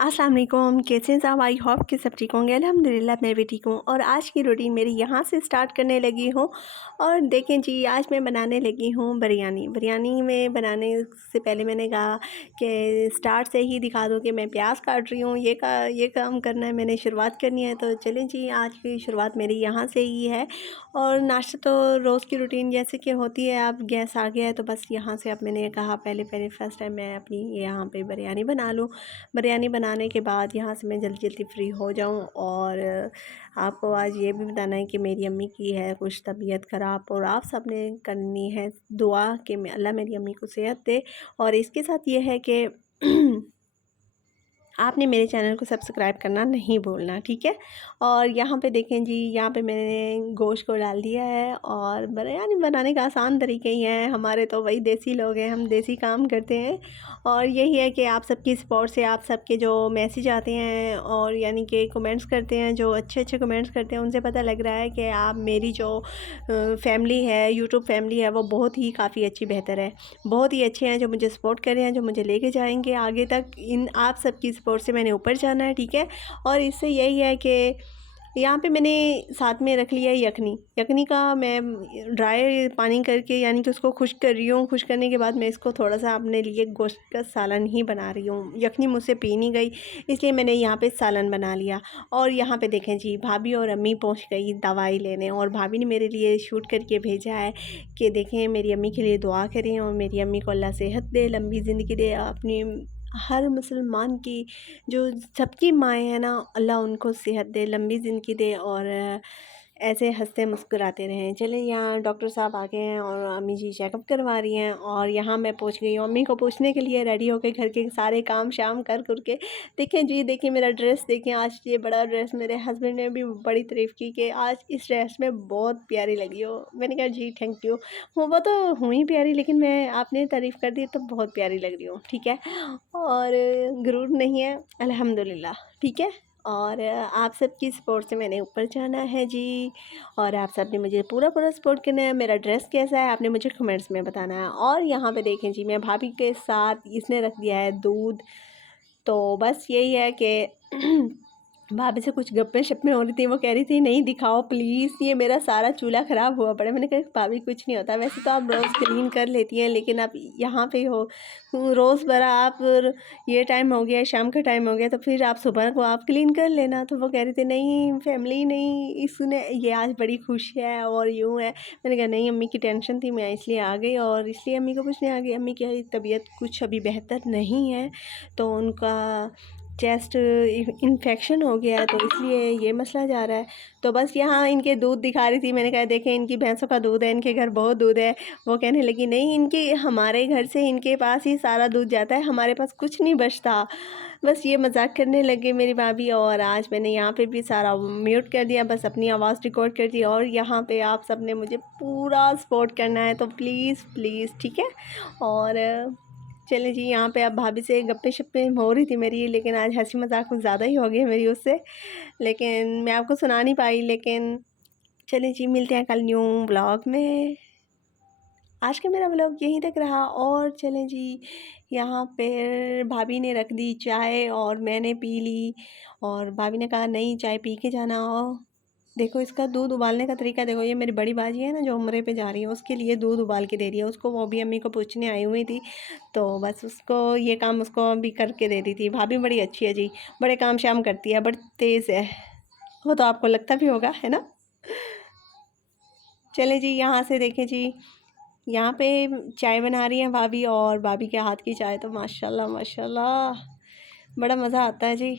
अस्सलाम वालेकुम, कैसे हैं आप? आई होप कि सब ठीक होंगे। अल्हम्दुलिल्लाह मैं भी ठीक हूँ और आज की रूटीन मेरी यहाँ से स्टार्ट करने लगी हूँ। और देखें जी, आज मैं बनाने लगी हूँ बिरयानी। बिरयानी में बनाने से पहले मैंने कहा कि स्टार्ट से ही दिखा दूँ कि मैं प्याज काट रही हूँ। ये काम करना है, मैंने शुरुआत करनी है। तो चलें जी, आज की शुरुआत मेरी यहाँ से ही है। और नाश्ता तो रोज़ की रूटीन जैसे कि होती है। अब गैस आ गया है तो बस यहाँ से अब मैंने कहा पहले फ़र्स्ट टाइम मैं अपनी यहाँ पे बिरयानी बना लूँ। बिरयानी बनाने के बाद यहाँ से मैं जल्दी जल्दी फ्री हो जाऊँ। और आपको आज ये भी बताना है कि मेरी अम्मी की है कुछ तबीयत ख़राब, और आप सब ने करनी है दुआ कि अल्लाह मेरी अम्मी को सेहत दे। और इसके साथ ये है कि आपने मेरे चैनल को सब्सक्राइब करना नहीं भूलना, ठीक है। और यहाँ पे देखें जी, यहाँ पे मैंने गोश्त को डाल दिया है। और बिरयानी बनाने का आसान तरीके ही हैं, हमारे तो वही देसी लोग हैं, हम देसी काम करते हैं। और यही है कि आप सबकी सपोर्ट से, आप सबके जो मैसेज आते हैं और यानी कि कमेंट्स करते हैं, जो अच्छे अच्छे कमेंट्स करते हैं, उनसे पता लग रहा है कि आप मेरी जो फैमिली है, यूट्यूब फैमिली है, वो बहुत ही काफ़ी अच्छी बेहतर है। बहुत ही अच्छे हैं जो मुझे सपोर्ट कर रहे हैं, जो मुझे लेके जाएंगे आगे तक। इन आप सबकी सपोर्ट से मैंने ऊपर जाना है, ठीक है। और इससे यही है कि यहाँ पे मैंने साथ में रख लिया है यखनी। यखनी का मैं ड्राई पानी करके यानी कि उसको खुश्क कर रही हूँ। खुश्क करने के बाद मैं इसको थोड़ा सा अपने लिए गोश्त का सालन ही बना रही हूँ। यखनी मुझसे पी नहीं गई, इसलिए मैंने यहाँ पे सालन बना लिया। और यहाँ पे देखें जी, भाभी और अम्मी पहुँच गई दवाई लेने, और भाभी ने मेरे लिए शूट करके भेजा है कि देखें मेरी अम्मी के लिए दुआ करें और मेरी अम्मी को अल्लाह सेहत दे, लंबी ज़िंदगी दे। अपनी हर मुसलमान की जो सबकी माएँ हैं ना, अल्लाह उनको सेहत दे, लंबी ज़िंदगी दे और ऐसे हंसते मुस्कुराते रहें। चलें, यहाँ डॉक्टर साहब आ गए हैं और अम्मी जी चेकअप करवा रही हैं। और यहाँ मैं पहुँच गई हूँ अम्मी को पूछने के लिए, रेडी होकर घर के सारे काम शाम कर के। देखें जी, देखिए मेरा ड्रेस देखें, आज ये बड़ा ड्रेस मेरे हस्बैंड ने भी बड़ी तारीफ़ की कि आज इस ड्रेस में बहुत प्यारी लगी हो। मैंने कहा जी थैंक यू। वो तो हूँ ही प्यारी, लेकिन मैं आपने तारीफ़ कर दी तो बहुत प्यारी लग रही हूँ, ठीक है। और गुरूर नहीं है, अल्हम्दुलिल्लाह, ठीक है। और आप सबकी सपोर्ट से मैंने ऊपर जाना है जी। और आप सब ने मुझे पूरा पूरा सपोर्ट करना है। मेरा ड्रेस कैसा है आपने मुझे कमेंट्स में बताना है। और यहाँ पे देखें जी, मैं भाभी के साथ इसने रख दिया है दूध। तो बस यही है कि भाभी से कुछ गप्पे शप्पे हो रही थी। वो कह रही थी नहीं दिखाओ प्लीज़, ये मेरा सारा चूल्हा ख़राब हुआ पड़ा है। मैंने कहा भाभी कुछ नहीं होता, वैसे तो आप रोज़ क्लीन कर लेती हैं, लेकिन आप यहाँ पे हो रोज़ भरा आप, ये टाइम हो गया, शाम का टाइम हो गया, तो फिर आप सुबह को आप क्लीन कर लेना। तो वो कह रही थी नहीं फैमिली नहीं, इसने ये आज बड़ी खुश है और यूँ है। मैंने कहा नहीं, अम्मी की टेंशन थी, मैं इसलिए आ गई और इसलिए अम्मी को पूछने आ गई। अम्मी की तबीयत कुछ अभी बेहतर नहीं है, तो उनका चेस्ट इन्फेक्शन हो गया है, तो इसलिए ये मसला जा रहा है। तो बस यहाँ इनके दूध दिखा रही थी। मैंने कहा देखें इनकी भैंसों का दूध है, इनके घर बहुत दूध है। वो कहने लगी नहीं, इनके हमारे घर से इनके पास ही सारा दूध जाता है, हमारे पास कुछ नहीं बचता। बस ये मजाक करने लगे मेरी भाभी। और आज मैंने यहाँ पे भी सारा म्यूट कर दिया, बस अपनी आवाज़ रिकॉर्ड कर दी। और यहाँ पे आप सब ने मुझे पूरा सपोर्ट करना है, तो प्लीज़ प्लीज़, ठीक है। और चलें जी, यहाँ पे अब भाभी से गप्पे शप्पे हो रही थी मेरी, लेकिन आज हंसी मजाक कुछ ज़्यादा ही हो गई मेरी उससे, लेकिन मैं आपको सुना नहीं पाई। लेकिन चलें जी, मिलते हैं कल न्यू ब्लॉग में। आज का मेरा ब्लॉग यहीं तक रहा। और चलें जी, यहाँ पे भाभी ने रख दी चाय और मैंने पी ली। और भाभी ने कहा नहीं चाय पी के जाना। और देखो इसका दूध उबालने का तरीका देखो, ये मेरी बड़ी बाजी है ना जो उम्रे पे जा रही है, उसके लिए दूध उबाल के दे रही है उसको। वो भी अम्मी को पूछने आई हुई थी, तो बस उसको ये काम उसको भी करके दे दी थी। भाभी बड़ी अच्छी है जी, बड़े काम शाम करती है, बड़ी तेज़ है। वो तो आपको लगता भी होगा, है ना। चले जी, यहाँ से देखें जी, यहाँ पे चाय बना रही हैं भाभी, और भाभी के हाथ की चाय तो माशाल्लाह माशाल्लाह बड़ा मज़ा आता है जी।